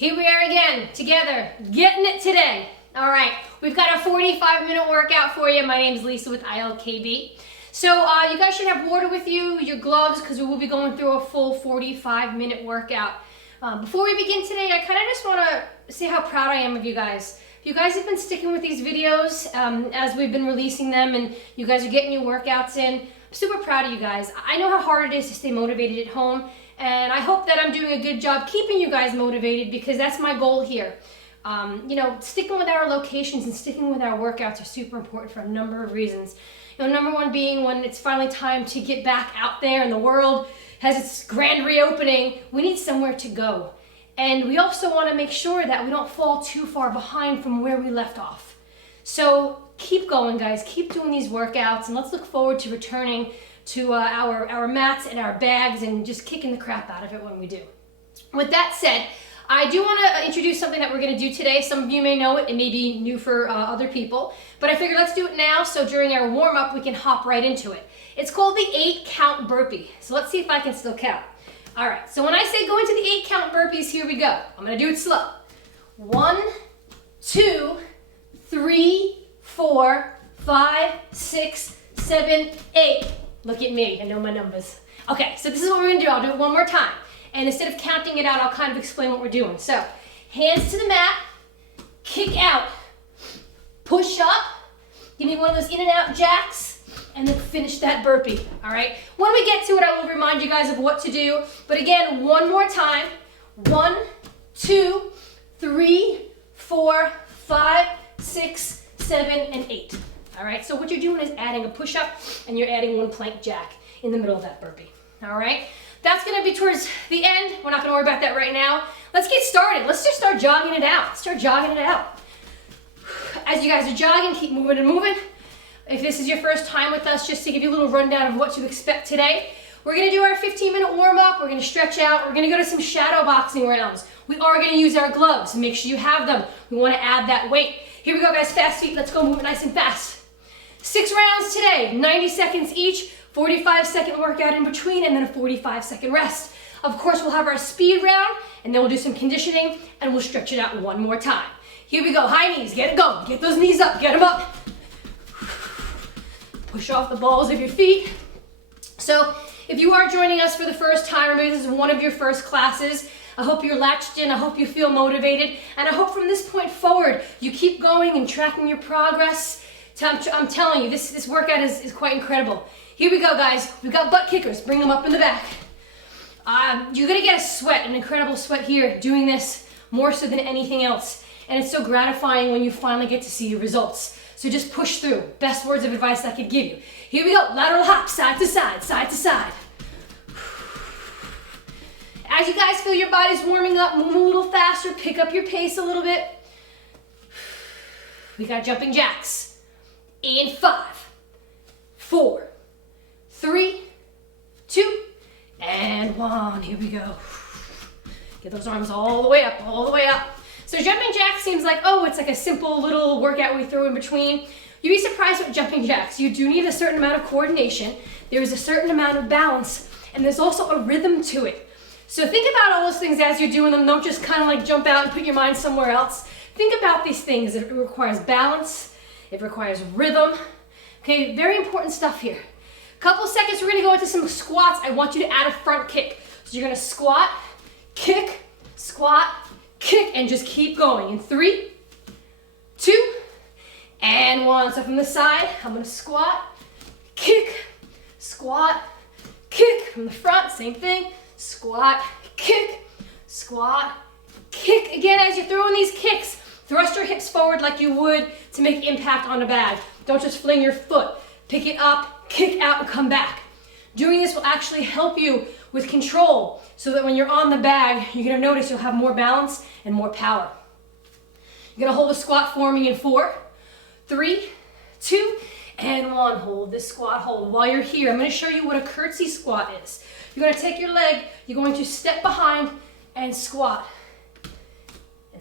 Here we are again, together, getting it today. All right, we've got a 45-minute workout for you. My name is Lisa with ILKB. So you guys should have water with you, your gloves, because we will be going through a full 45-minute workout. Before we begin today, I kind of just want to say how proud I am of you guys. You guys have been sticking with these videos as we've been releasing them, and you guys are getting your workouts in. I'm super proud of you guys. I know how hard it is to stay motivated at home, and I hope that I'm doing a good job keeping you guys motivated, because that's my goal here. You know, sticking with our locations and sticking with our workouts are super important for a number of reasons. You know, number one being when it's finally time to get back out there and the world has its grand reopening, we need somewhere to go. And we also want to make sure that we don't fall too far behind from where we left off. So keep going, guys. Keep doing these workouts, and let's look forward to returning to our mats and our bags and just kicking the crap out of it when we do. With that said, I do want to introduce something that we're going to do today. Some of you may know it. It may be new for other people. But I figured let's do it now so during our warm-up we can hop right into it. It's called the 8-count burpee. So let's see if I can still count. All right, so when I say go into the 8-count burpees, here we go. I'm going to do it slow. 1, 2, 3, 4, 5, 6, 7, 8. Look at me, I know my numbers. Okay, so this is what we're going to do. I'll do it one more time. And instead of counting it out, I'll kind of explain what we're doing. So, hands to the mat, kick out, push up, give me one of those in and out jacks, and then finish that burpee, all right? When we get to it, I will remind you guys of what to do. But again, one more time. 1, 2, 3, 4, 5, 6, 7, and 8. All right, so what you're doing is adding a push-up, and you're adding one plank jack in the middle of that burpee, all right? That's gonna be towards the end. We're not gonna worry about that right now. Let's get started. Let's just start jogging it out. Start jogging it out. As you guys are jogging, keep moving and moving. If this is your first time with us, just to give you a little rundown of what to expect today, we're gonna do our 15-minute warm-up. We're gonna stretch out. We're gonna go to some shadow boxing rounds. We are gonna use our gloves. Make sure you have them. We wanna add that weight. Here we go, guys, fast feet. Let's go move it nice and fast. 6 rounds today, 90 seconds each, 45-second workout in between, and then a 45-second rest. Of course, we'll have our speed round, and then we'll do some conditioning, and we'll stretch it out one more time. Here we go, high knees, get it going. Get those knees up, get them up. Push off the balls of your feet. So, if you are joining us for the first time, or maybe this is one of your first classes, I hope you're latched in, I hope you feel motivated, and I hope from this point forward, you keep going and tracking your progress. I'm telling you, this workout is quite incredible. Here we go, guys. We've got butt kickers. Bring them up in the back. You're going to get a sweat, an incredible sweat here, doing this more so than anything else. And it's so gratifying when you finally get to see your results. So just push through. Best words of advice I could give you. Here we go. Lateral hop, side to side, side to side. As you guys feel your body's warming up, move a little faster, pick up your pace a little bit. We got jumping jacks. In 5, 4, 3, 2, and 1. Here we go. Get those arms all the way up, all the way up. So jumping jacks seems like, oh, it's like a simple little workout we throw in between. You'd be surprised with jumping jacks. You do need a certain amount of coordination. There's a certain amount of balance, and there's also a rhythm to it. So think about all those things as you're doing them. Don't just kind of like jump out and put your mind somewhere else. Think about these things. It requires balance. It requires rhythm. Okay, very important stuff here. Couple seconds, we're gonna go into some squats. I want you to add a front kick. So you're gonna squat, kick, and just keep going. In 3, 2, and 1. So from the side, I'm gonna squat, kick. From the front, same thing. Squat, kick. Again, as you're throwing these kicks, thrust your hips forward like you would to make impact on a bag. Don't just fling your foot. Pick it up, kick out, and come back. Doing this will actually help you with control so that when you're on the bag, you're gonna notice you'll have more balance and more power. You're gonna hold a squat for me in 4, 3, 2, and 1. Hold this squat hold. While you're here, I'm gonna show you what a curtsy squat is. You're gonna take your leg, you're going to step behind and squat.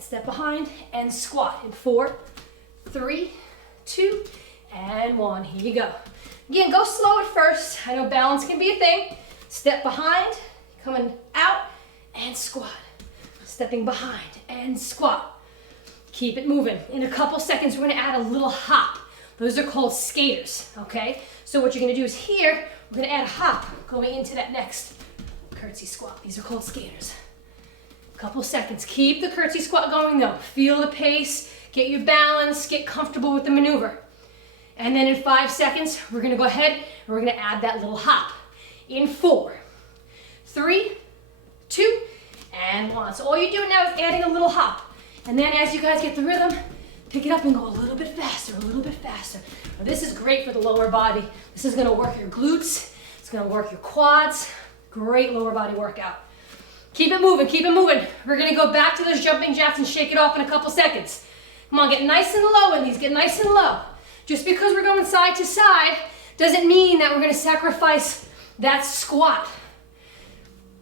Step behind and squat in 4, 3, 2, and 1. Here you go. Again, go slow at first. I know balance can be a thing. Step behind, coming out, and squat. stepping behind, and squat. Keep it moving. In a couple seconds, we're gonna add a little hop. Those are called skaters, okay? So what you're gonna do is here, we're gonna add a hop going into that next curtsy squat. These are called skaters. Couple seconds. Keep the curtsy squat going though. Feel the pace, get your balance, get comfortable with the maneuver. And then in 5 seconds, we're gonna go ahead and we're gonna add that little hop. In 4, 3, 2, and 1. So all you're doing now is adding a little hop. And then as you guys get the rhythm, pick it up and go a little bit faster, a little bit faster. Now, this is great for the lower body. This is gonna work your glutes. It's gonna work your quads. Great lower body workout. Keep it moving, keep it moving. We're gonna go back to those jumping jacks and shake it off in a couple seconds. Come on, get nice and low in these, get nice and low. Just because we're going side to side doesn't mean that we're gonna sacrifice that squat.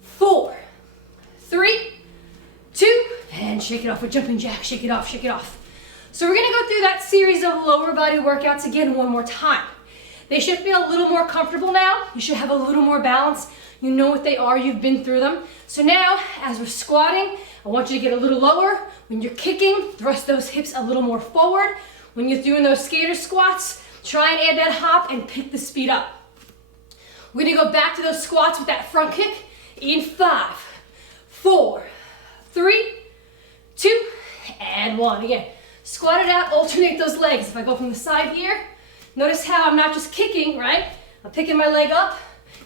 4, 3, 2, and shake it off with jumping jack, shake it off, shake it off. So we're gonna go through that series of lower body workouts again one more time. They should feel a little more comfortable now. You should have a little more balance. You know what they are, you've been through them. So now, as we're squatting, I want you to get a little lower. When you're kicking, thrust those hips a little more forward. When you're doing those skater squats, try and add that hop and pick the speed up. We're gonna go back to those squats with that front kick in 5, 4, 3, 2, and 1. Again, squat it out, alternate those legs. If I go from the side here, notice how I'm not just kicking, right? I'm picking my leg up,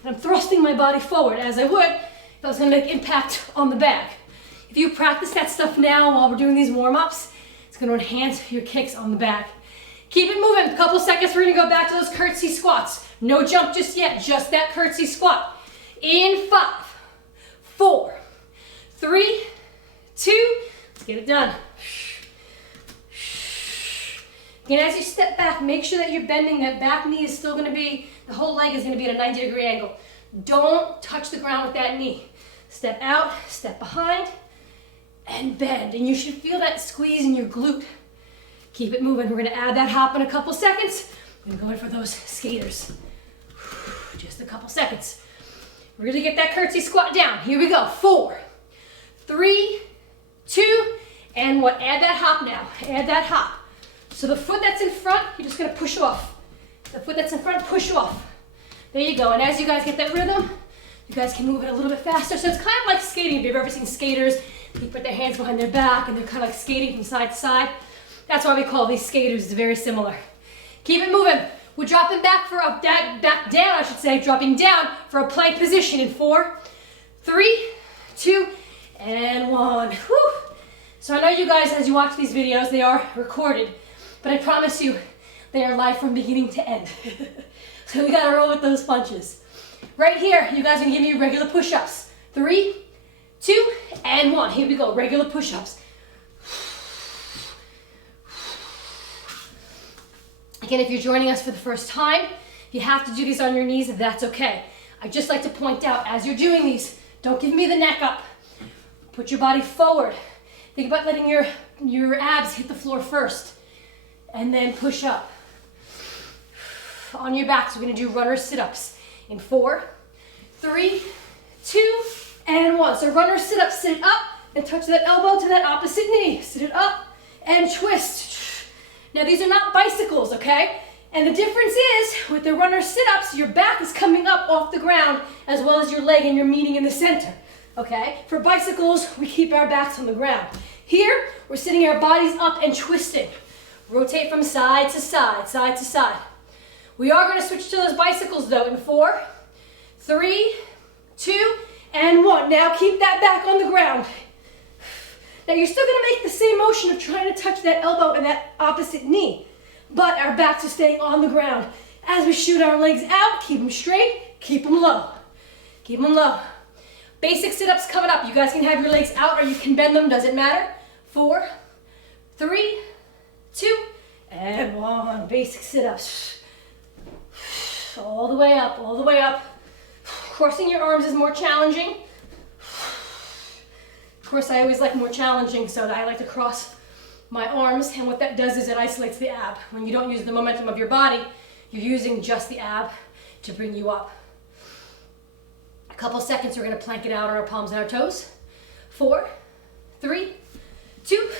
and I'm thrusting my body forward as I would if I was gonna make impact on the bag. If you practice that stuff now while we're doing these warm-ups, it's gonna enhance your kicks on the bag. Keep it moving. A couple seconds, we're gonna go back to those curtsy squats. No jump just yet, just that curtsy squat. In 5, 4, 3, 2, let's get it done. Again, as you step back, make sure that you're bending. That back knee is still gonna be, the whole leg is gonna be at a 90-degree angle. Don't touch the ground with that knee. Step out, step behind, and bend. And you should feel that squeeze in your glute. Keep it moving. We're gonna add that hop in a couple seconds. We're gonna go in for those skaters. Just a couple seconds. Really get that curtsy squat down. Here we go. 4, 3, 2, and 1. Add that hop now. Add that hop. So the foot that's in front, you're just gonna push off. The foot that's in front, push off. There you go. And as you guys get that rhythm, you guys can move it a little bit faster. So it's kind of like skating. If you've ever seen skaters, they put their hands behind their back and they're kind of like skating from side to side. That's why we call these skaters. It's very similar. Keep it moving. We're dropping back for a back down, I should say, dropping down for a plank position in 4, 3, 2, and 1. Whew. So I know you guys, as you watch these videos, they are recorded, but I promise you, they are live from beginning to end. So we gotta roll with those punches. Right here, you guys are gonna give me regular push-ups. 3, 2, and 1. Here we go, regular push-ups. Again, if you're joining us for the first time, if you have to do these on your knees, that's okay. I just like to point out, as you're doing these, don't give me the neck up. Put your body forward. Think about letting your abs hit the floor first, and then push up. On your backs, we're gonna do runner sit-ups in 4, 3, 2, and 1. So runner sit-up, sit it up, and touch that elbow to that opposite knee. Sit it up, and twist. Now these are not bicycles, okay? And the difference is, with the runner sit-ups, your back is coming up off the ground, as well as your leg, and you're meeting in the center, okay? For bicycles, we keep our backs on the ground. Here, we're sitting our bodies up and twisting. Rotate from side to side, side to side. We are gonna switch to those bicycles though in 4, 3, 2, and 1. Now keep that back on the ground. Now you're still gonna make the same motion of trying to touch that elbow and that opposite knee, but our backs are staying on the ground. As we shoot our legs out, keep them straight, keep them low. Keep them low. Basic sit-ups coming up. You guys can have your legs out or you can bend them, doesn't matter. 4, 3, 2, and 1. Basic sit-ups. All the way up, all the way up. Crossing your arms is more challenging. Of course, I always like more challenging, so I like to cross my arms, and what that does is it isolates the ab. When you don't use the momentum of your body, you're using just the ab to bring you up. A couple seconds, we're gonna plank it out on our palms and our toes. 4, 3, 2,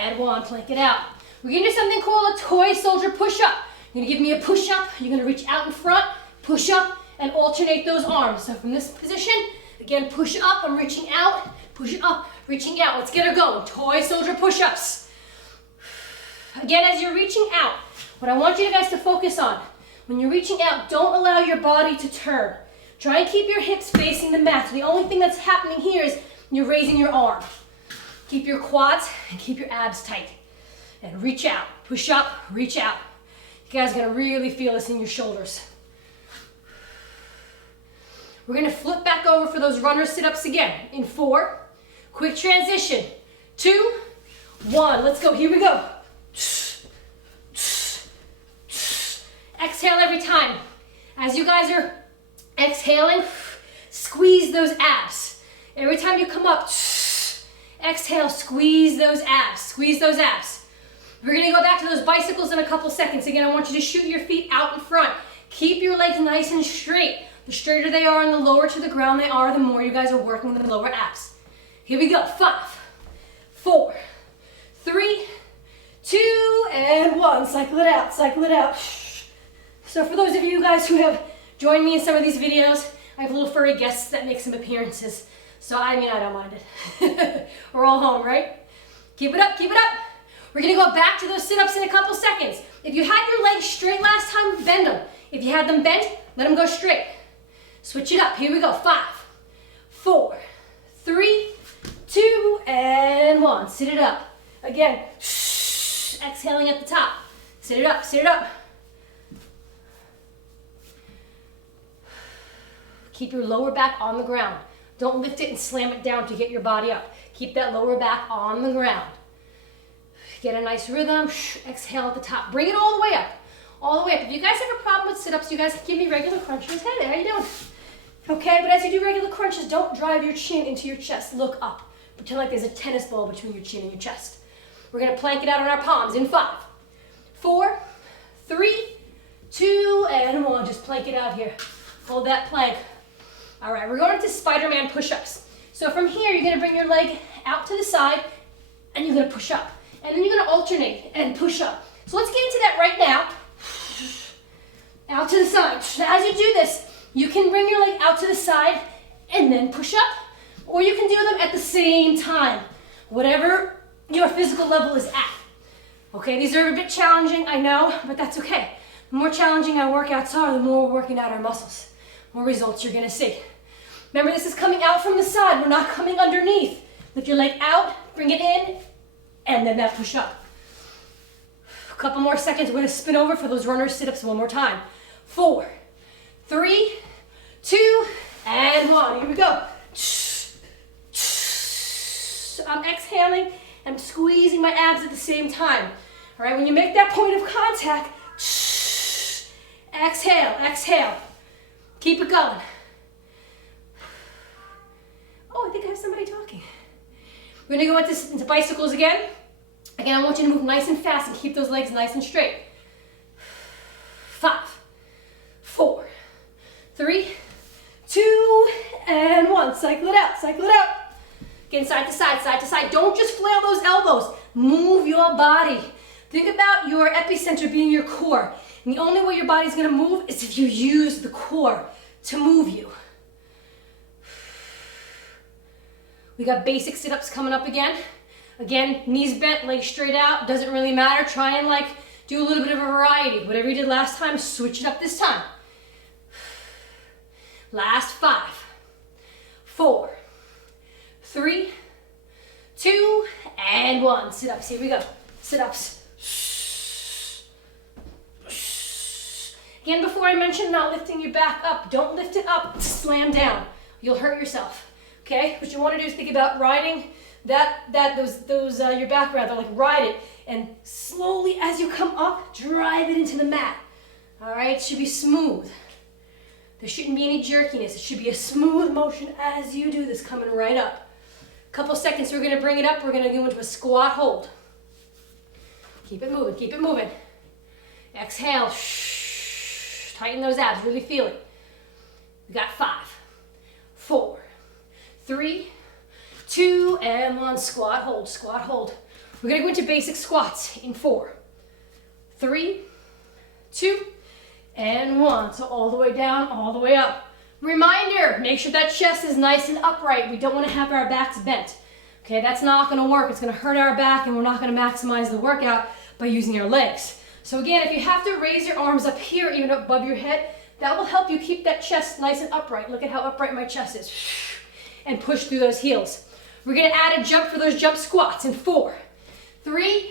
and 1. Plank it out. We're gonna do something called a toy soldier push-up. You're gonna give me a push-up. You're gonna reach out in front, push up, and alternate those arms. So from this position, again, push up, I'm reaching out, push up, reaching out. Let's get her going. Toy soldier push-ups. Again, as you're reaching out, what I want you guys to focus on, when you're reaching out, don't allow your body to turn. Try and keep your hips facing the mat. So the only thing that's happening here is you're raising your arm. Keep your quads and keep your abs tight. And reach out, push up, reach out. You guys are gonna really feel this in your shoulders. We're gonna flip back over for those runner sit-ups again. In 4, quick transition. 2, 1, let's go, here we go. Exhale every time. As you guys are exhaling, squeeze those abs. Every time you come up, exhale, squeeze those abs, squeeze those abs. We're gonna go back to those bicycles in a couple seconds. Again, I want you to shoot your feet out in front. Keep your legs nice and straight. The straighter they are and the lower to the ground they are, the more you guys are working the lower abs. Here we go, 5, 4, 3, 2, and 1. Cycle it out, cycle it out. So for those of you guys who have joined me in some of these videos, I have little furry guests that make some appearances. So I don't mind it. We're all home, right? Keep it up, keep it up. We're gonna go back to those sit-ups in a couple seconds. If you had your legs straight last time, bend them. If you had them bent, let them go straight. Switch it up, here we go. 5, 4, 3, 2, and 1. Sit it up. Again, exhaling at the top. Sit it up, sit it up. Keep your lower back on the ground. Don't lift it and slam it down to get your body up. Keep that lower back on the ground. Get a nice rhythm. Exhale at the top. Bring it all the way up. All the way up. If you guys have a problem with sit-ups, you guys can give me regular crunches. Hey there, how you doing? Okay, but as you do regular crunches, don't drive your chin into your chest. Look up. Pretend like there's a tennis ball between your chin and your chest. We're gonna plank it out on our palms in 5, 4, 3, 2, and 1. Just plank it out here. Hold that plank. All right, we're going into Spider-Man push-ups. So from here, you're gonna bring your leg out to the side and you're gonna push up. And then you're gonna alternate and push up. So let's get into that right now. Out to the side. Now, as you do this, you can bring your leg out to the side and then push up, or you can do them at the same time, whatever your physical level is at. Okay, these are a bit challenging, I know, but that's okay. The more challenging our workouts are, the more we're working out our muscles. More results you're gonna see. Remember, this is coming out from the side. We're not coming underneath. Lift your leg out, bring it in, and then that push up. A couple more seconds. We're gonna spin over for those runner sit-ups one more time. 4, 3, 2, and 1. Here we go. I'm exhaling. I'm squeezing my abs at the same time. All right, when you make that point of contact, exhale, exhale. Keep it going. Oh, I think I have somebody talking. We're gonna go into bicycles again. Again, I want you to move nice and fast and keep those legs nice and straight. 5, 4, 3, 2, and 1. Cycle it out, cycle it out. Again, side to side, side to side. Don't just flail those elbows. Move your body. Think about your epicenter being your core. And the only way your body's gonna move is if you use the core to move you. We got basic sit-ups coming up again. Again, knees bent, legs straight out. Doesn't really matter. Try and do a little bit of a variety. Whatever you did last time, switch it up this time. Last 5, 4, 3, 2, and 1. Sit-ups, here we go. Sit-ups. Again, before I mentioned not lifting your back up, don't lift it up, slam down. You'll hurt yourself, okay? What you want to do is think about riding your back rather, ride it, and slowly as you come up, drive it into the mat. All right, it should be smooth. There shouldn't be any jerkiness. It should be a smooth motion as you do this, coming right up. Couple seconds, we're gonna bring it up. We're gonna go into a squat hold. Keep it moving, keep it moving. Exhale. Tighten those abs, really feel it. We got 5, 4, 3, 2, and 1. Squat, hold, squat, hold. We're gonna go into basic squats in 4, 3, 2, and 1. So all the way down, all the way up. Reminder, make sure that chest is nice and upright. We don't want to have our backs bent. Okay, that's not going to work. It's going to hurt our back and we're not going to maximize the workout by using our legs. So again, if you have to raise your arms up here, even above your head, that will help you keep that chest nice and upright. Look at how upright my chest is. And push through those heels. We're going to add a jump for those jump squats in 4, 3,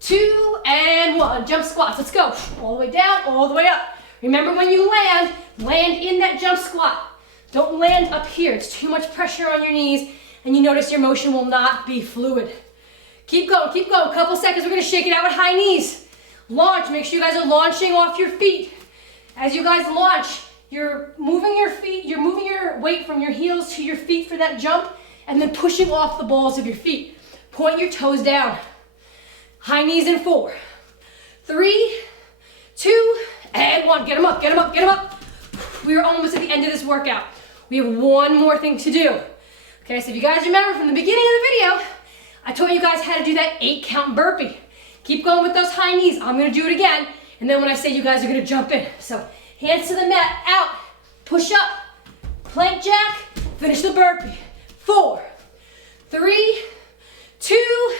2, and 1. Jump squats. Let's go. All the way down, all the way up. Remember when you land in that jump squat. Don't land up here. It's too much pressure on your knees and you notice your motion will not be fluid. Keep going, keep going. Couple seconds, we're gonna shake it out with high knees. Launch, make sure you guys are launching off your feet. As you guys launch, you're moving your feet, you're moving your weight from your heels to your feet for that jump and then pushing off the balls of your feet. Point your toes down. High knees in 4, 3, 2, and 1. Get them up, get them up, get them up. We are almost at the end of this workout. We have one more thing to do. Okay, so if you guys remember from the beginning of the video, I taught you guys how to do that 8 count burpee. Keep going with those high knees. I'm gonna do it again. And then when I say you guys are gonna jump in. So hands to the mat, out, push up, plank jack, finish the burpee. 4, 3, 2,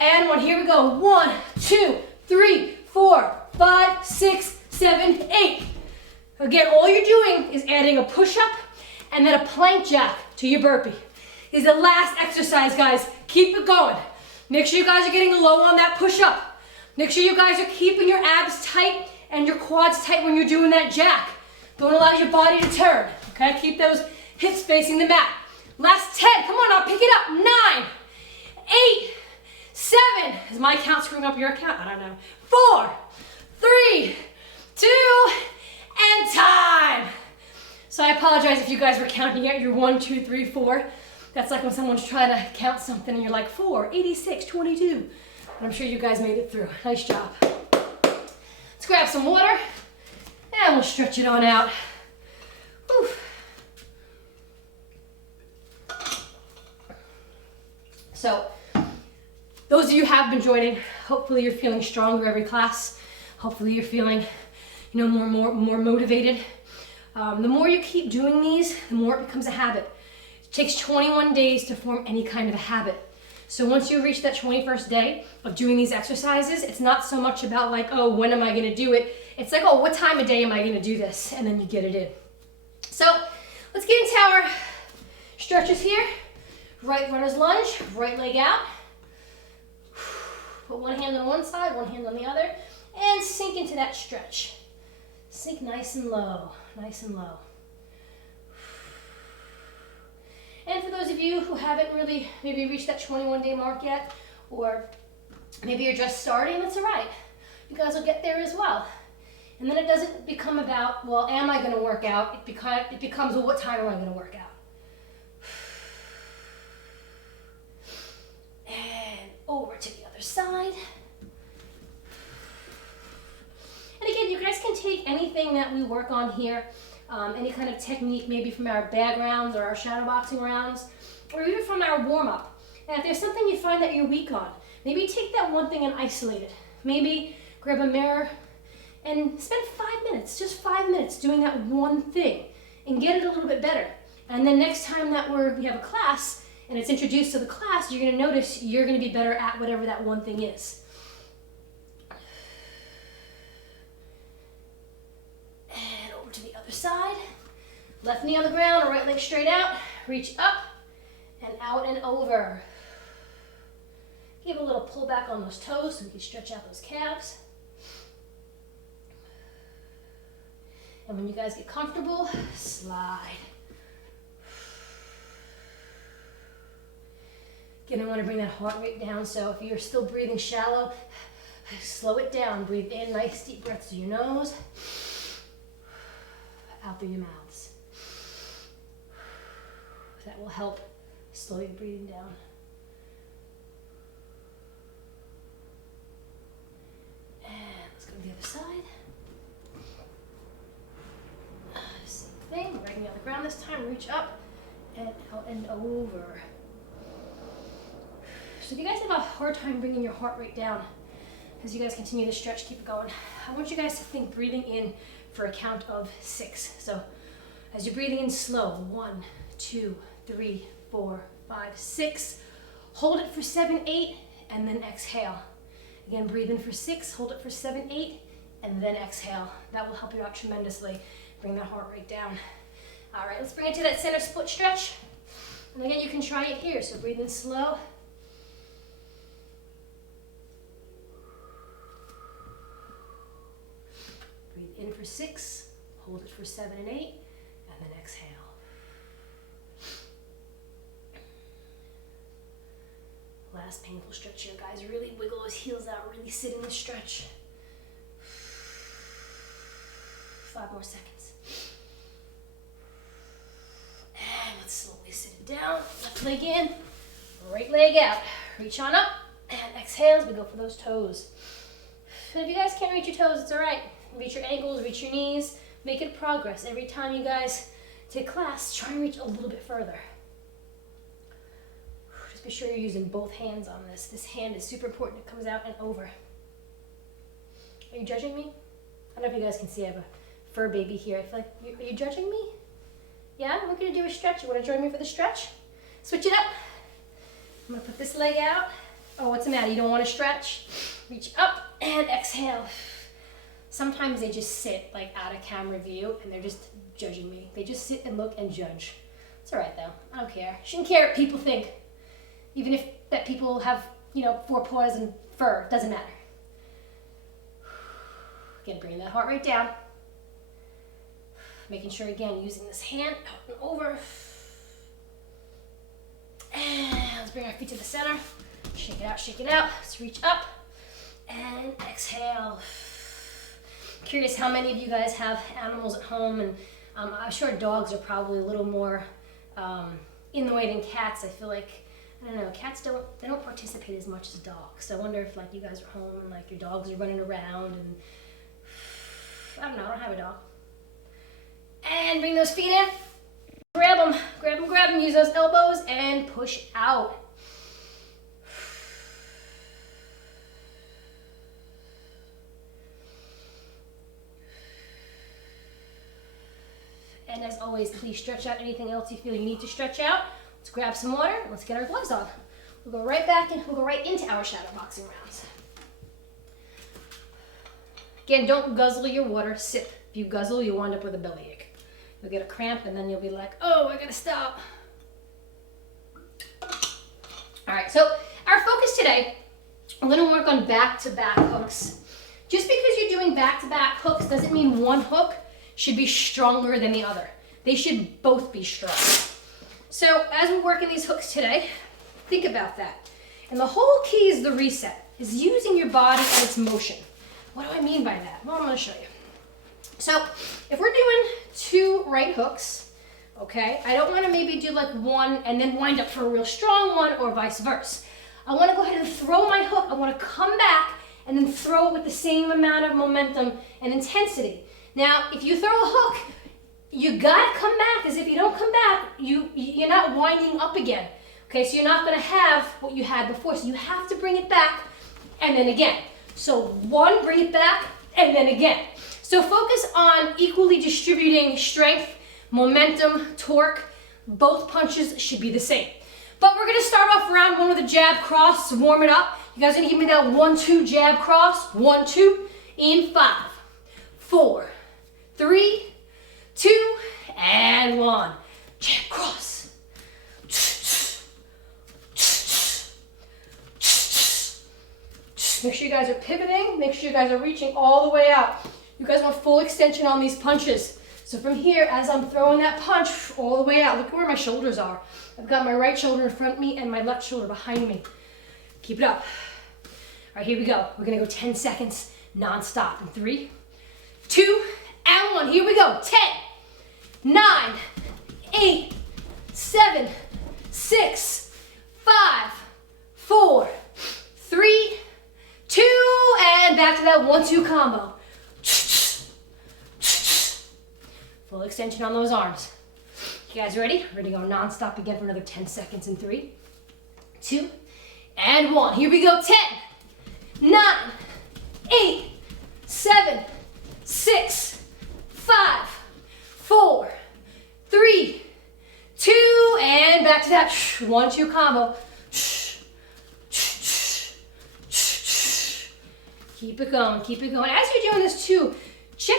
and 1. Here we go. 1, 2, 3, 4, 5, 6, 7, 8. Again, all you're doing is adding a push-up and then a plank jack to your burpee. This is the last exercise, guys. Keep it going. Make sure you guys are getting low on that push-up. Make sure you guys are keeping your abs tight and your quads tight when you're doing that jack. Don't allow your body to turn, okay? Keep those hips facing the mat. Last 10, come on, I'll pick it up. 9, 8, 7. Is my count screwing up your count? I don't know. 4, 3, 2, and time. So I apologize if you guys were counting at your 1, 2, 3, 4. That's like when someone's trying to count something and you're like 4, 86, 22. But I'm sure you guys made it through. Nice job. Let's grab some water and we'll stretch it on out. Whew. So those of you who have been joining, hopefully you're feeling stronger every class. Hopefully you're feeling, more motivated. The more you keep doing these, the more it becomes a habit. It takes 21 days to form any kind of a habit. So once you reach that 21st day of doing these exercises, it's not so much about like, oh, when am I gonna do it? It's like, oh, what time of day am I gonna do this? And then you get it in. So let's get into our stretches here. Right runner's lunge, right leg out. Put one hand on one side, one hand on the other, and sink into that stretch. Sink nice and low, nice and low. And for those of you who haven't really maybe reached that 21-day mark yet, or maybe you're just starting, that's all right. You guys will get there as well. And then it doesn't become about, well, am I gonna work out? It becomes, well, what time am I gonna work out? And over to the other side. And again, you guys can take anything that we work on here, any kind of technique, maybe from our bag rounds or our shadow boxing rounds, or even from our warm-up. And if there's something you find that you're weak on, maybe take that one thing and isolate it. Maybe grab a mirror and spend 5 minutes, just 5 minutes doing that one thing and get it a little bit better. And then next time that we have a class and it's introduced to the class, you're gonna notice you're gonna be better at whatever that one thing is. And over to the other side. Left knee on the ground, right leg straight out. Reach up and out and over. Give a little pull back on those toes so we can stretch out those calves. And when you guys get comfortable, slide. Again, I want to bring that heart rate down, so if you're still breathing shallow, slow it down. Breathe in, nice deep breaths through your nose, out through your mouths. That will help slow your breathing down. And let's go to the other side. Same thing, right knee on the ground this time, reach up and out and over. So if you guys have a hard time bringing your heart rate down, as you guys continue to stretch, keep it going, I want you guys to think breathing in for a count of 6. So as you're breathing in slow, 1, 2, 3, 4, 5, 6. Hold it for 7, 8, and then exhale. Again, breathe in for 6, hold it for 7, 8, and then exhale. That will help you out tremendously. Bring that heart rate down. All right, let's bring it to that center split stretch. And again, you can try it here. So breathe in slow. Breathe in for 6, hold it for 7 and 8, and then exhale. Last painful stretch here, guys. Really wiggle those heels out, really sit in the stretch. 5 more seconds. And let's slowly sit it down. Left leg in, right leg out. Reach on up, and exhale as we go for those toes. And if you guys can't reach your toes, it's all right. Reach your ankles, reach your knees, make it progress. Every time you guys take class, try and reach a little bit further. Just be sure you're using both hands on this. This hand is super important. It comes out and over. Are you judging me? I don't know if you guys can see, I have a fur baby here. I feel like, are you judging me? Yeah, we're gonna do a stretch. You wanna join me for the stretch? Switch it up. I'm gonna put this leg out. Oh, what's the matter? You don't wanna stretch? Reach up and exhale. Sometimes they just sit like out of camera view and they're just judging me. They just sit and look and judge. It's all right though, I don't care. Shouldn't care what people think. Even if that people have, 4 paws and fur, doesn't matter. Again, bringing that heart rate down. Making sure, again, using this hand out and over. And let's bring our feet to the center. Shake it out, shake it out. Let's reach up and exhale. Curious how many of you guys have animals at home, and I'm sure dogs are probably a little more in the way than cats. I feel like, I don't know, cats don't participate as much as dogs. So I wonder if like you guys are home and like your dogs are running around and I don't know, I don't have a dog. And bring those feet in, grab them, use those elbows and push out. And as always, please stretch out anything else you feel you need to stretch out. Let's grab some water, let's get our gloves on. We'll go right back and we'll go right into our shadow boxing rounds. Again, don't guzzle your water, sip. If you guzzle, you'll wind up with a bellyache. You'll get a cramp and then you'll be like, oh, I gotta stop. All right, so our focus today, we're gonna work on back-to-back hooks. Just because you're doing back-to-back hooks doesn't mean one hook should be stronger than the other. They should both be strong. So as we're working these hooks today, think about that. And the whole key is the reset, is using your body and its motion. What do I mean by that? Well, I'm gonna show you. So if we're doing 2 right hooks, okay, I don't wanna maybe do like one and then wind up for a real strong one or vice versa. I wanna go ahead and throw my hook, I wanna come back and then throw it with the same amount of momentum and intensity. Now, if you throw a hook, you gotta come back, because if you don't come back, you're not winding up again. Okay, so you're not gonna have what you had before, so you have to bring it back and then again. So 1, bring it back, and then again. So focus on equally distributing strength, momentum, torque. Both punches should be the same. But we're gonna start off round 1 with a jab cross to warm it up. You guys are gonna give me that 1-2 jab cross. 1-2 in 5, 4, 3, 2, and 1. Jab cross. Make sure you guys are pivoting. Make sure you guys are reaching all the way out. You guys want full extension on these punches. So from here, as I'm throwing that punch all the way out, look where my shoulders are. I've got my right shoulder in front of me and my left shoulder behind me. Keep it up. All right, here we go. We're gonna go 10 seconds non-stop. In 3, 2, and 1. Here we go. 10, 9, 8, 7, 6, 5, 4, 3, 2, and back to that 1-2 combo. Full extension on those arms. You guys ready? We're gonna go non-stop again for another 10 seconds in 3, 2, and 1. Here we go, 10, 9, 8, 7, 6, 5, 4, 3, 2, and back to that 1-2 combo. Keep it going, keep it going. As you're doing this too, check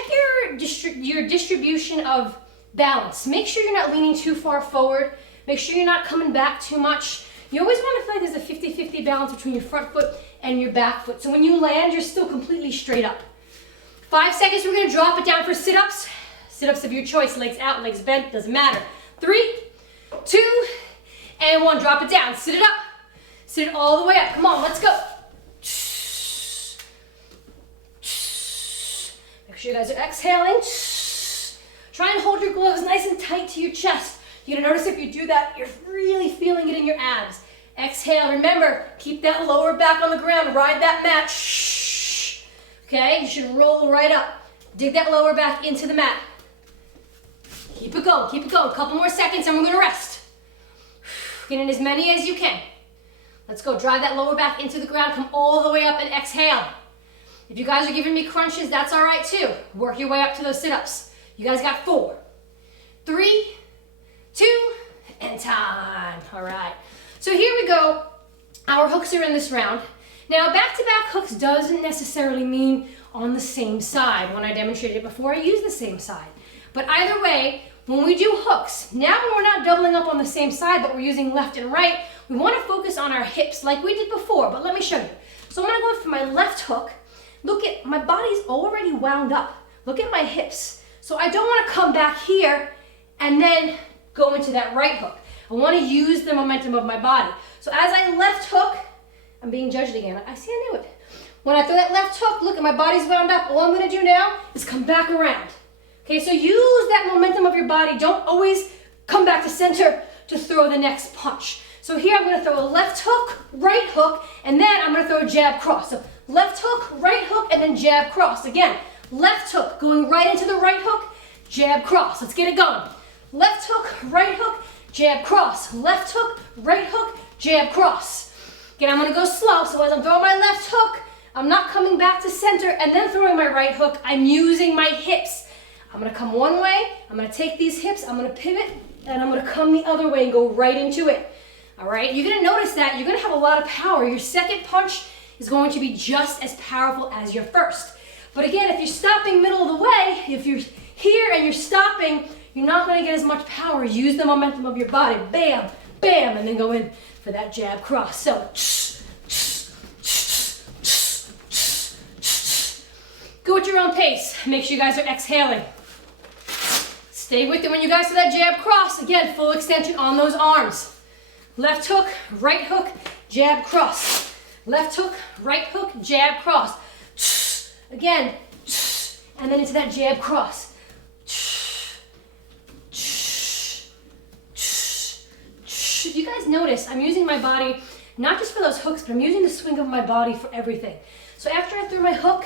your distribution of balance. Make sure you're not leaning too far forward. Make sure you're not coming back too much. You always want to feel like there's a 50-50 balance between your front foot and your back foot. So when you land, you're still completely straight up. 5 seconds, we're gonna drop it down for sit-ups. Sit-ups of your choice, legs out, legs bent, doesn't matter. 3, 2, and 1, drop it down. Sit it up. Sit it all the way up. Come on, let's go. Make sure you guys are exhaling. Try and hold your gloves nice and tight to your chest. You're gonna notice if you do that, you're really feeling it in your abs. Exhale, remember, keep that lower back on the ground, ride that mat. Okay, you should roll right up. Dig that lower back into the mat. Keep it going, keep it going. A couple more seconds and we're gonna rest. Get in as many as you can. Let's go, drive that lower back into the ground, come all the way up and exhale. If you guys are giving me crunches, that's all right too. Work your way up to those sit-ups. You guys got 4, 3, 2, and time. All right, so here we go. Our hooks are in this round. Now, back-to-back hooks doesn't necessarily mean on the same side. When I demonstrated it before, I used the same side. But either way, when we do hooks, now we're not doubling up on the same side, but we're using left and right, we want to focus on our hips like we did before, but let me show you. So I'm going to go for my left hook. Look at, my body's already wound up. Look at my hips. So I don't want to come back here and then go into that right hook. I want to use the momentum of my body. So as I left hook, I'm being judged again. I see, I knew it. When I throw that left hook, look at my body's wound up. All I'm going to do now is come back around. Okay, so use that momentum of your body. Don't always come back to center to throw the next punch. So here I'm going to throw a left hook, right hook, and then I'm going to throw a jab cross. So left hook, right hook, and then jab cross. Again, left hook, going right into the right hook, jab cross. Let's get it going. Left hook, right hook, jab cross. Left hook, right hook, jab cross. Again, I'm going to go slow. So as I'm throwing my left hook, I'm not coming back to center and then throwing my right hook. I'm using my hips. I'm going to come one way. I'm going to take these hips. I'm going to pivot, and I'm going to come the other way and go right into it. All right, you're going to notice that you're going to have a lot of power. Your second punch is going to be just as powerful as your first. But again, if you're stopping middle of the way, if you're here and you're stopping, you're not going to get as much power. Use the momentum of your body. Bam, bam, and then go in for that jab cross. So, go at your own pace. Make sure you guys are exhaling. Stay with it when you guys do that jab cross. Again, full extension on those arms. Left hook, right hook, jab cross. Left hook, right hook, jab cross. Again, and then into that jab cross. If you guys notice, I'm using my body not just for those hooks, but I'm using the swing of my body for everything. So after I throw my hook,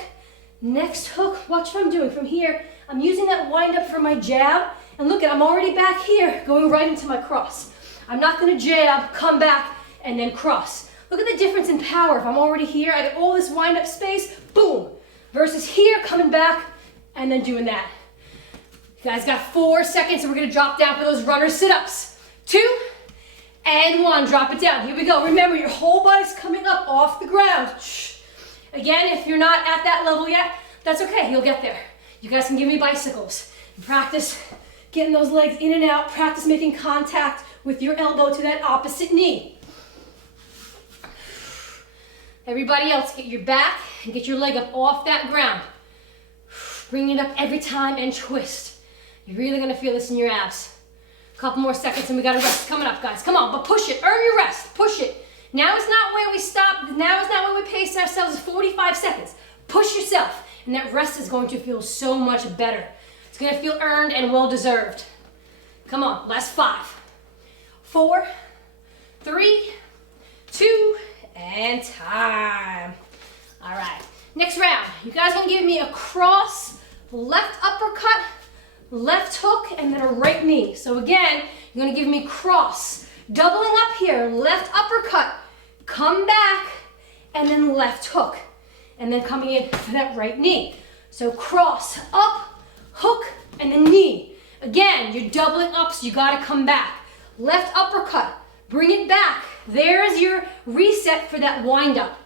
next hook, watch what I'm doing. From here, I'm using that wind up for my jab. And look, I'm already back here, going right into my cross. I'm not going to jab, come back, and then cross. Look at the difference in power. If I'm already here, I get all this wind up space, boom. Versus here, coming back, and then doing that. You guys got 4 seconds, and we're going to drop down for those runner sit-ups. 2, and 1. Drop it down. Here we go. Remember, your whole body's coming up off the ground. Again, if you're not at that level yet, that's okay. You'll get there. You guys can give me bicycles. Practice getting those legs in and out. Practice making contact with your elbow to that opposite knee. Everybody else, get your back and get your leg up off that ground. Bring it up every time and twist. You're really gonna feel this in your abs. A couple more seconds and we got a rest coming up, guys. Come on, but push it, earn your rest, push it. Now is not when we stop, now is not when we pace ourselves, it's 45 seconds. Push yourself, and that rest is going to feel so much better. It's gonna feel earned and well-deserved. Come on, last 5, 4, 3, 2, and time. All right, next round. You guys are gonna give me a cross, left uppercut, left hook, and then a right knee. So again, you're gonna give me cross, doubling up here, left uppercut, come back, and then left hook. And then coming in for that right knee. So cross, up, hook, and then knee. Again, you're doubling up, so you gotta come back. Left uppercut, bring it back. There's your reset for that wind up.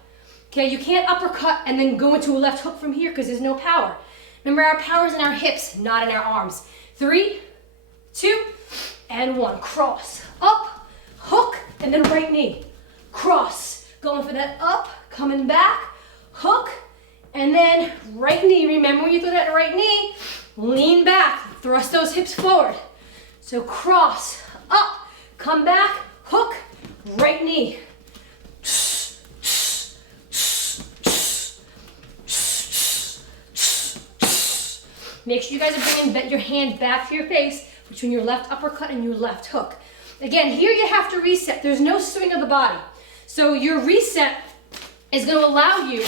Okay, you can't uppercut and then go into a left hook from here because there's no power. Remember, our power is in our hips, not in our arms. 3, 2, and 1. Cross, up, hook, and then right knee. Cross, going for that up, coming back, hook, and then right knee. Remember when you throw that right knee, lean back, thrust those hips forward. So cross, up, come back, hook, right knee. Make sure you guys are bringing your hand back to your face between your left uppercut and your left hook. Again, here you have to reset. There's no swing of the body. So your reset is going to allow you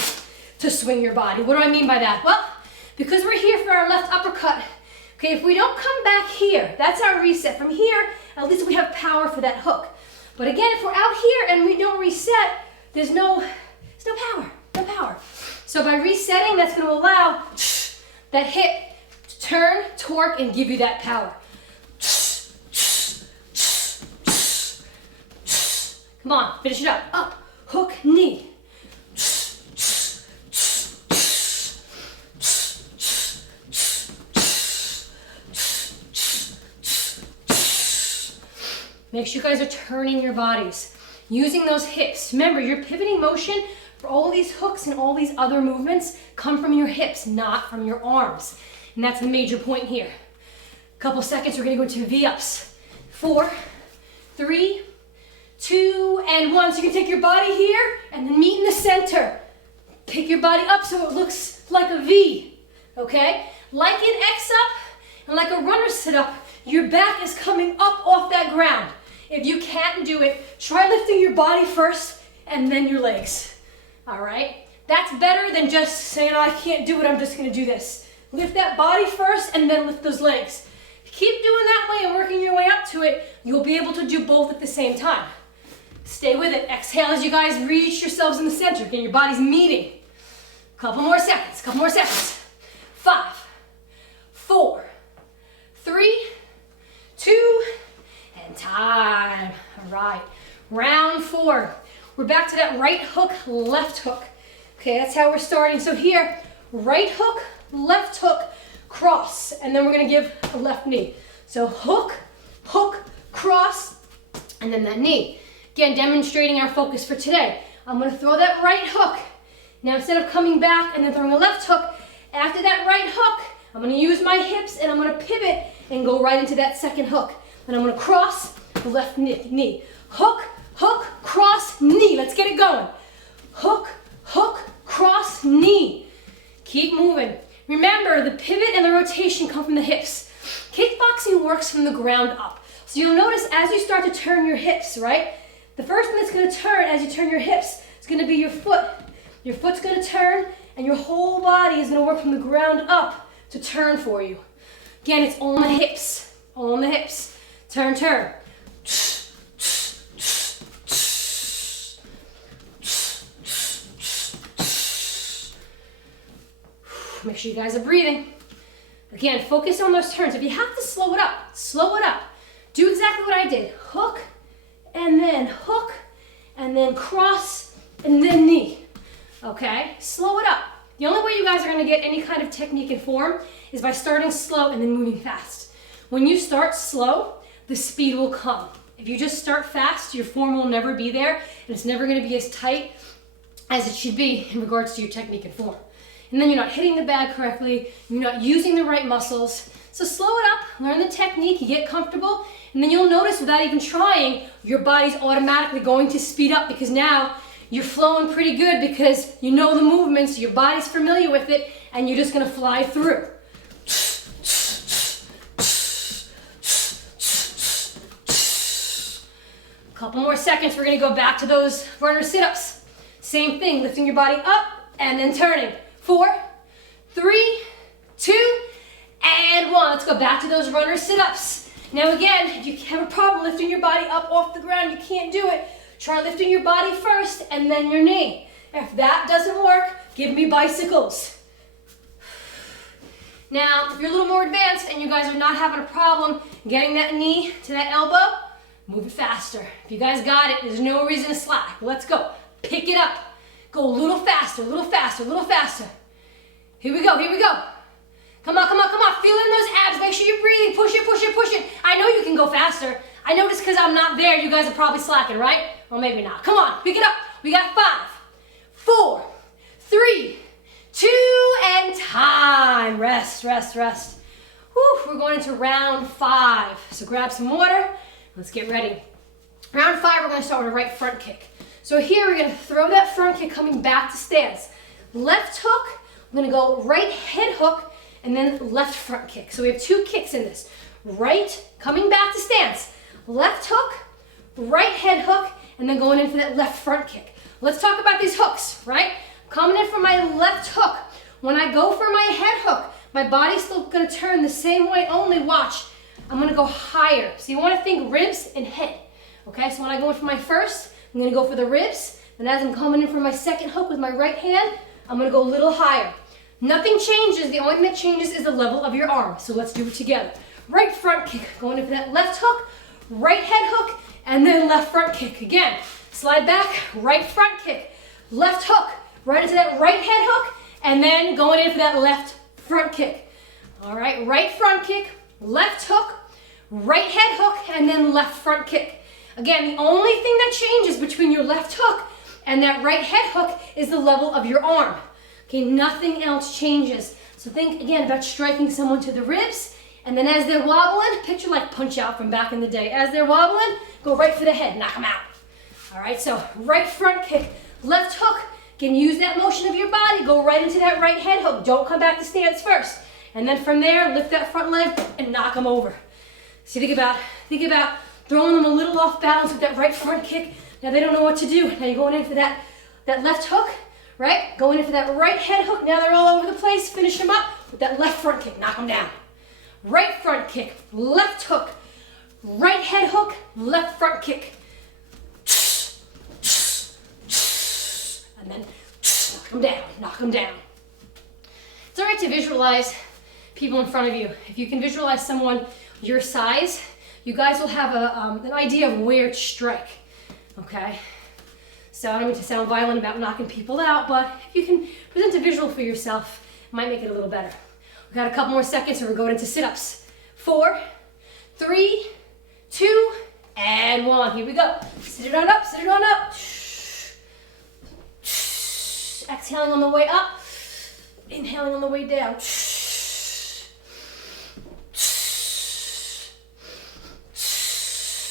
to swing your body. What do I mean by that? Well, because we're here for our left uppercut, okay, if we don't come back here, that's our reset. From here, at least we have power for that hook. But again, if we're out here and we don't reset, there's no power. So by resetting, that's going to allow that hip to turn, torque, and give you that power. Come on, finish it up. Up, hook, knee. Make sure you guys are turning your bodies, using those hips. Remember, your pivoting motion for all these hooks and all these other movements come from your hips, not from your arms. And that's the major point here. Couple seconds, we're gonna go into V-ups. 4, 3, 2, and 1. So you can take your body here and then meet in the center. Pick your body up so it looks like a V, okay? Like an X up and like a runner sit up, your back is coming up off that ground. If you can't do it, try lifting your body first and then your legs, all right? That's better than just saying, oh, I can't do it, I'm just gonna do this. Lift that body first and then lift those legs. If you keep doing that way and working your way up to it, you'll be able to do both at the same time. Stay with it. Exhale as you guys reach yourselves in the center. Again, your body's meeting. Couple more seconds, 5, 4, 3, 2, and time. All right, round 4. We're back to that right hook, left hook. Okay, that's how we're starting. So here, right hook, left hook, cross, and then we're gonna give a left knee. So hook, hook, cross, and then that knee. Again, demonstrating our focus for today. I'm gonna throw that right hook. Now instead of coming back and then throwing a left hook, after that right hook, I'm gonna use my hips and I'm gonna pivot and go right into that second hook. And I'm gonna cross the left knee. Hook, hook, cross, knee. Let's get it going. Hook, hook, cross, knee. Keep moving. Remember, the pivot and the rotation come from the hips. Kickboxing works from the ground up. So you'll notice as you start to turn your hips, right? The first thing that's gonna turn as you turn your hips is gonna be your foot. Your foot's gonna turn and your whole body is gonna work from the ground up to turn for you. Again, it's all on the hips, all on the hips. Turn, turn. Make sure you guys are breathing. Again, focus on those turns. If you have to slow it up, slow it up. Do exactly what I did. Hook, and then cross, and then knee. Okay? Slow it up. The only way you guys are gonna get any kind of technique and form is by starting slow and then moving fast. When you start slow, the speed will come. If you just start fast, your form will never be there, and it's never gonna be as tight as it should be in regards to your technique and form. And then you're not hitting the bag correctly, you're not using the right muscles. So slow it up, learn the technique, you get comfortable, and then you'll notice without even trying, your body's automatically going to speed up because now you're flowing pretty good because you know the movements, your body's familiar with it, and you're just gonna fly through. Couple more seconds, we're gonna go back to those runner sit-ups. Same thing, lifting your body up and then turning. 4, 3, 2, and 1. Let's go back to those runner sit-ups. Now again, if you have a problem lifting your body up off the ground, you can't do it, Try lifting your body first and then your knee. If that doesn't work, give me bicycles. Now, if you're a little more advanced and you guys are not having a problem getting that knee to that elbow, move it faster. If you guys got it, there's no reason to slack. Let's go. Pick it up. Go a little faster, a little faster, a little faster. Here we go, here we go. Come on, come on, come on. Feel in those abs. Make sure you're breathing. Push it, push it, push it. I know you can go faster. I know just because I'm not there, you guys are probably slacking, right? Well, maybe not. Come on, pick it up. We got 5, 4, 3, 2, and time. Rest, rest, rest. Whew, we're going into round 5. So grab some water. Let's get ready. Round 5, we're going to start with a right front kick. So here we're going to throw that front kick coming back to stance. Left hook, I'm going to go right head hook and then left front kick. So we have 2 kicks in this. Right, coming back to stance. Left hook, right head hook, and then going in for that left front kick. Let's talk about these hooks, right? Coming in for my left hook. When I go for my head hook, my body's still going to turn the same way, only watch. I'm going to go higher. So you want to think ribs and head. Okay, so when I go in for my first, I'm going to go for the ribs. Then as I'm coming in for my second hook with my right hand, I'm going to go a little higher. Nothing changes. The only thing that changes is the level of your arm. So let's do it together. Right front kick, going in for that left hook, right head hook, and then left front kick. Again, slide back, right front kick, left hook, right into that right head hook, and then going in for that left front kick. All right, right front kick, left hook, right head hook, and then left front kick. Again, the only thing that changes between your left hook and that right head hook is the level of your arm. Okay, nothing else changes. So think again about striking someone to the ribs, and then as they're wobbling, picture like Punch Out from back in the day. As they're wobbling, go right for the head, knock them out. All right, so right front kick, left hook. Again, use that motion of your body, go right into that right head hook. Don't come back to stance first. And then from there, lift that front leg and knock them over. So think about throwing them a little off balance with that right front kick. Now they don't know what to do. Now you're going in for that left hook, right? Going in for that right head hook. Now they're all over the place. Finish them up with that left front kick. Knock them down. Right front kick, left hook, right head hook, left front kick. And then knock them down, knock them down. It's all right to visualize people in front of you. If you can visualize someone your size, you guys will have an idea of where to strike, okay? So I don't mean to sound violent about knocking people out, but if you can present a visual for yourself, it might make it a little better. We've got a couple more seconds and we're going into sit-ups. 4, 3, 2, and 1. Here we go. Sit it on up, sit it on up. Exhaling on the way up, inhaling on the way down.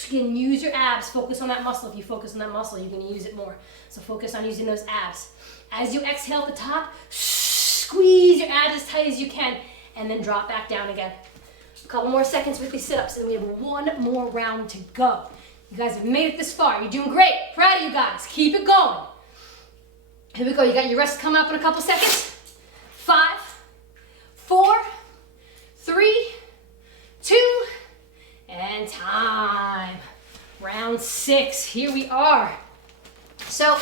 Again, use your abs. Focus on that muscle. If you focus on that muscle, you're going to use it more. So focus on using those abs. As you exhale at the top, squeeze your abs as tight as you can, and then drop back down again. A couple more seconds with these sit-ups, and we have one more round to go. You guys have made it this far. You're doing great. Proud of you guys. Keep it going. Here we go. You got your rest coming up in a couple seconds. 5, 4, 3, 2, and time. Round 6. Here we are. So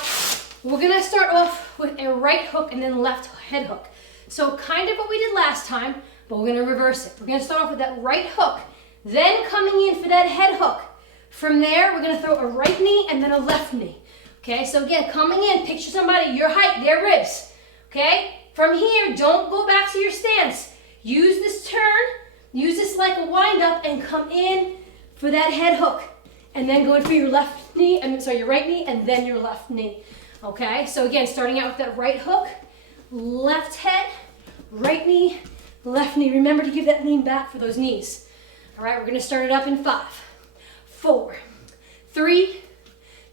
we're going to start off with a right hook and then left head hook. So kind of what we did last time, but we're going to reverse it. We're going to start off with that right hook, then coming in for that head hook. From there, we're going to throw a right knee and then a left knee. Okay, so again, coming in, picture somebody, your height, their ribs. Okay, from here, don't go back to your stance. Use this turn, use this like a wind up and come in for that head hook. And then go in for your left knee, your right knee, and then your left knee. Okay, so again, starting out with that right hook, left head, right knee, left knee. Remember to give that lean back for those knees. All right, we're gonna start it up in 5, 4, 3,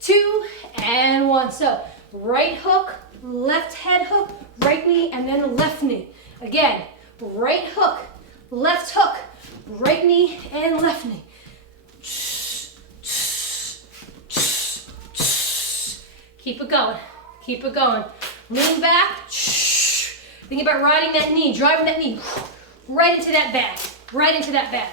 2, and 1. So right hook, left head hook, right knee, and then left knee. Again, right hook, right knee, and left knee. Keep it going, keep it going. Lean back. Think about riding that knee, driving that knee right into that bag, right into that bag.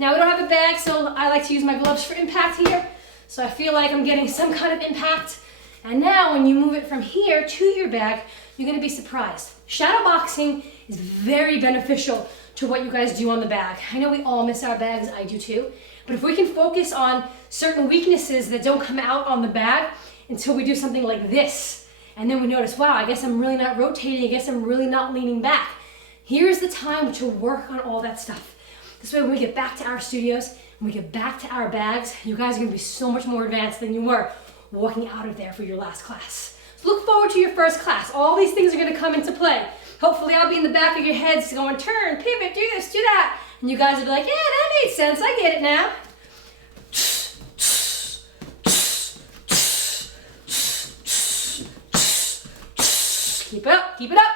Now we don't have a bag, so I like to use my gloves for impact here. So I feel like I'm getting some kind of impact. And now when you move it from here to your bag, you're gonna be surprised. Shadow boxing is very beneficial to what you guys do on the bag. I know we all miss our bags, I do too. But if we can focus on certain weaknesses that don't come out on the bag until we do something like this, and then we notice, wow, I guess I'm really not rotating, I guess I'm really not leaning back. Here's the time to work on all that stuff. This way when we get back to our studios, when we get back to our bags, you guys are gonna be so much more advanced than you were walking out of there for your last class. So look forward to your first class. All these things are gonna come into play. Hopefully I'll be in the back of your heads going, turn, pivot, do this, do that. And you guys will be like, yeah, that made sense, I get it now. Keep it up, keep it up.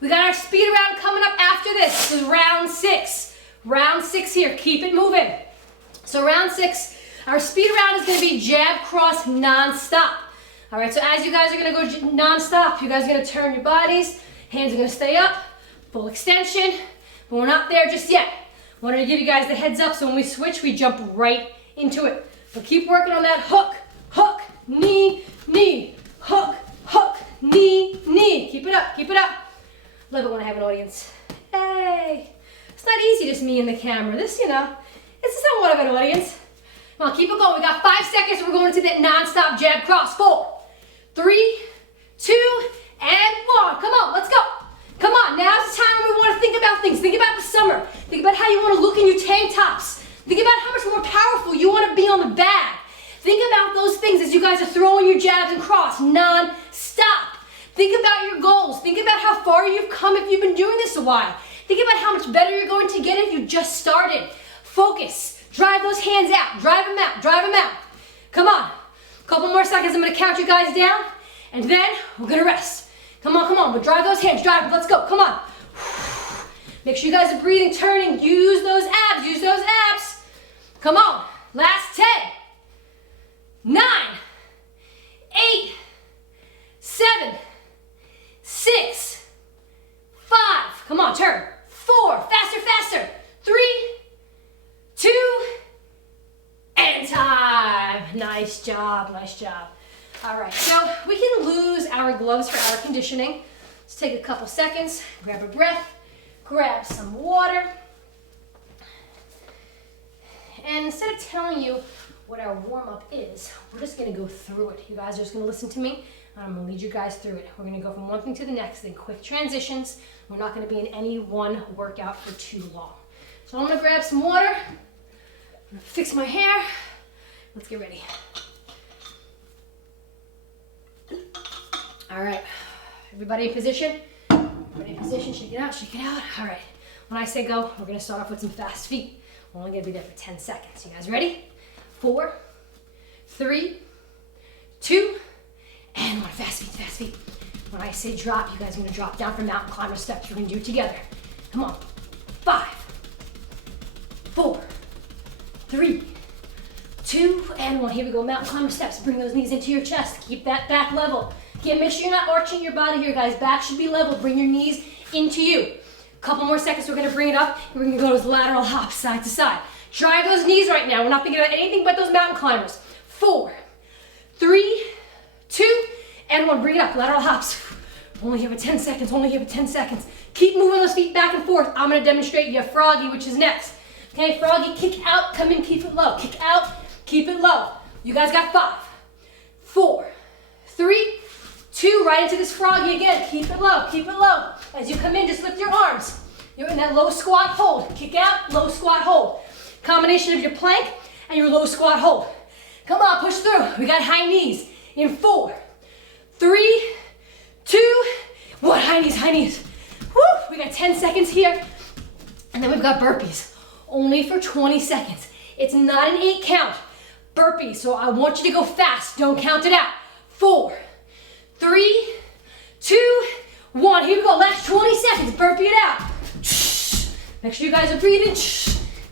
We got our speed round coming up after this. This is round 6. Round 6 here, keep it moving. So round 6, our speed round is gonna be jab, cross, non-stop. All right, so as you guys are gonna go non-stop, you guys are gonna turn your bodies, hands are gonna stay up, full extension, but we're not there just yet. Wanted to give you guys the heads up so when we switch, we jump right into it. But keep working on that hook, hook, knee, knee, hook, hook, knee, knee. Keep it up, keep it up. Love it when I have an audience. Hey, it's not easy just me and the camera. This, you know, it's somewhat of an audience. Come on, keep it going. We got 5 seconds. We're going to that non-stop jab cross. 4, 3, 2, and 1. Come on, let's go. Come on, now's the time when we want to think about things. Think about the summer. Think about how you want to look in your tank tops. Think about how much more powerful you want to be on the bag. Think about those things as you guys are throwing your jabs and cross non-stop. Think about your goals. Think about how far you've come if you've been doing this a while. Think about how much better you're going to get if you just started. Focus. Drive those hands out. Drive them out. Drive them out. Come on. A couple more seconds. I'm going to count you guys down. And then we're going to rest. Come on, come on. But drive those hands. Drive them. Let's go. Come on. Make sure you guys are breathing, turning. Use those abs. Use those abs. Come on. Last 10. 9. 8. 7. 6. 5. Come on. Turn. 4. Faster, faster. 3. 2, and time. Nice job, nice job. All right, so we can lose our gloves for our conditioning. Let's take a couple seconds, grab a breath, grab some water. And instead of telling you what our warm-up is, we're just gonna go through it. You guys are just gonna listen to me, and I'm gonna lead you guys through it. We're gonna go from one thing to the next, then quick transitions. We're not gonna be in any one workout for too long. So I'm gonna grab some water. I'm gonna fix my hair. Let's get ready. All right, everybody in position? Everybody in position, shake it out, shake it out. All right, when I say go, we're gonna start off with some fast feet. We're only gonna be there for 10 seconds. You guys ready? 4, 3, 2, and 1. Fast feet, fast feet. When I say drop, you guys are gonna drop down from mountain climber steps. We're gonna do it together. Come on. 5, 4, 3, 2, and 1. Here we go, mountain climber steps. Bring those knees into your chest. Keep that back level. Okay, make sure you're not arching your body here, guys. Back should be level. Bring your knees into you. Couple more seconds, we're gonna bring it up. And we're gonna go those lateral hops, side to side. Drive those knees right now. We're not thinking about anything but those mountain climbers. 4, 3, 2, and 1. Bring it up, lateral hops. Only here for 10 seconds, only here for 10 seconds. Keep moving those feet back and forth. I'm gonna demonstrate you froggy, which is next. Okay, froggy, kick out, come in, keep it low. Kick out, keep it low. You guys got 5, 4, 3, 2, right into this froggy again. Keep it low, keep it low. As you come in, just lift your arms. You're in that low squat hold. Kick out, low squat hold. Combination of your plank and your low squat hold. Come on, push through. We got high knees in 4, 3, 2, 1. High knees, high knees. Woo! We got 10 seconds here. And then we've got burpees. Only for 20 seconds. It's not an 8 count. Burpees, so I want you to go fast. Don't count it out. 4, 3, 2, 1. Here we go, last 20 seconds. Burpee it out. Make sure you guys are breathing.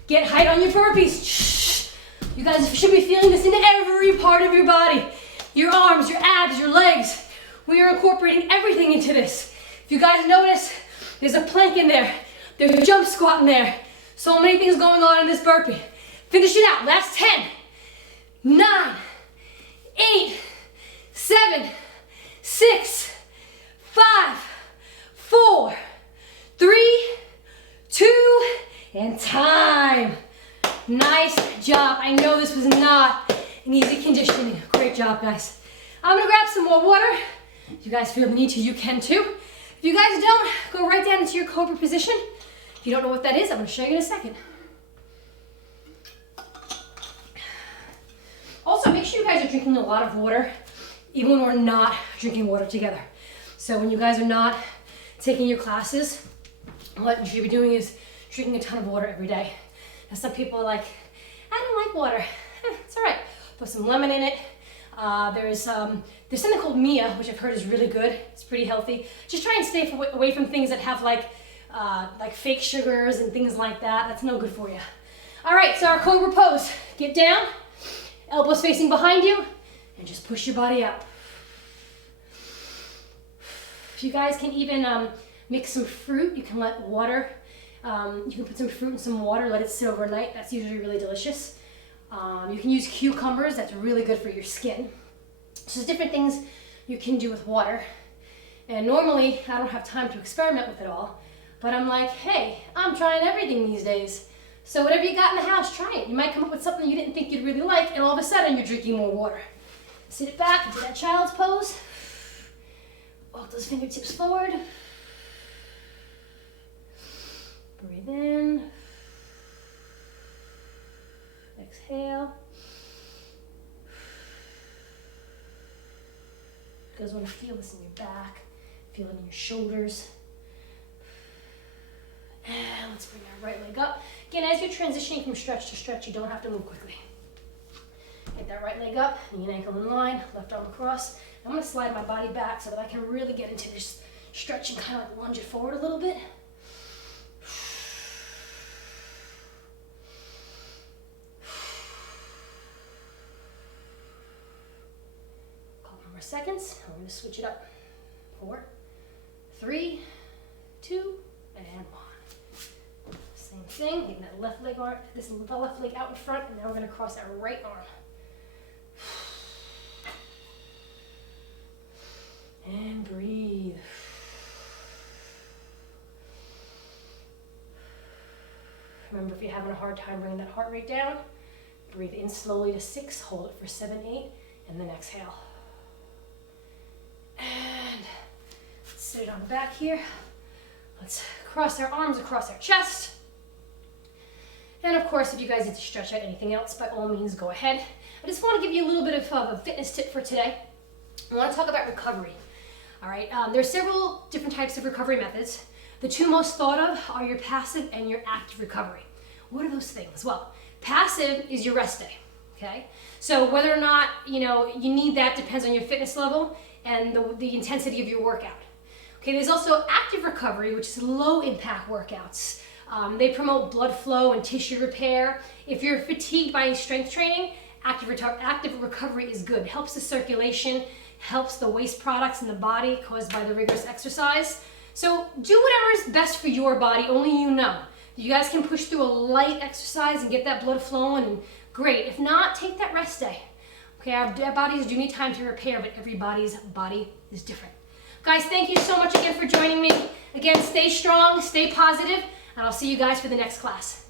Get height on your burpees. You guys should be feeling this in every part of your body. Your arms, your abs, your legs. We are incorporating everything into this. If you guys notice, there's a plank in there. There's a jump squat in there. So many things going on in this burpee. Finish it out. Last 10, 9, 8, 7, 6, 5, 4, 3, 2, and time. Nice job. I know this was not an easy conditioning. Great job, guys. I'm gonna grab some more water. If you guys feel the need to, you can too. If you guys don't, go right down into your cobra position. If you don't know what that is, I'm gonna show you in a second. Also, make sure you guys are drinking a lot of water, even when we're not drinking water together. So when you guys are not taking your classes, what you should be doing is drinking a ton of water every day. Now some people are like, I don't like water. It's all right. Put some lemon in it. There's something called Mia, which I've heard is really good. It's pretty healthy. Just try and stay away from things that have like fake sugars and things like that. That's no good for you. All right, so our cobra pose. Get down, elbows facing behind you, and just push your body out. If you guys can even mix some fruit, you can let water, you can put some fruit in some water, let it sit overnight. That's usually really delicious. You can use cucumbers. That's really good for your skin. So there's different things you can do with water. And normally, I don't have time to experiment with it all. But I'm like, hey, I'm trying everything these days. So whatever you got in the house, try it. You might come up with something you didn't think you'd really like, and all of a sudden, you're drinking more water. Sit it back, do that child's pose. Walk those fingertips forward. Breathe in. Exhale. You guys want to feel this in your back, feel it in your shoulders. And let's bring our right leg up. Again, as you're transitioning from stretch to stretch, you don't have to move quickly. Get that right leg up, knee and ankle in line, left arm across. I'm going to slide my body back so that I can really get into this stretch and kind of like lunge it forward a little bit. Couple more seconds. I'm going to switch it up. 4, 3, 2, and 1. Same thing, getting that left leg out in front, and now we're going to cross our right arm. And breathe. Remember, if you're having a hard time bringing that heart rate down, breathe in slowly to 6, hold it for 7, 8, and then exhale. And sit it on the back here. Let's cross our arms across our chest. And of course, if you guys need to stretch out anything else, by all means, go ahead. I just want to give you a little bit of a fitness tip for today. I want to talk about recovery. All right, there are several different types of recovery methods. The two most thought of are your passive and your active recovery. What are those things? Well, passive is your rest day, okay? So whether or not, you need that depends on your fitness level and the intensity of your workout. Okay, there's also active recovery, which is low impact workouts. They promote blood flow and tissue repair. If you're fatigued by strength training, active recovery is good. It helps the circulation, helps the waste products in the body caused by the rigorous exercise. So do whatever is best for your body, only you know. You guys can push through a light exercise and get that blood flowing, and great. If not, take that rest day. Okay, our bodies do need time to repair, but everybody's body is different. Guys, thank you so much again for joining me. Again, stay strong, stay positive, and I'll see you guys for the next class.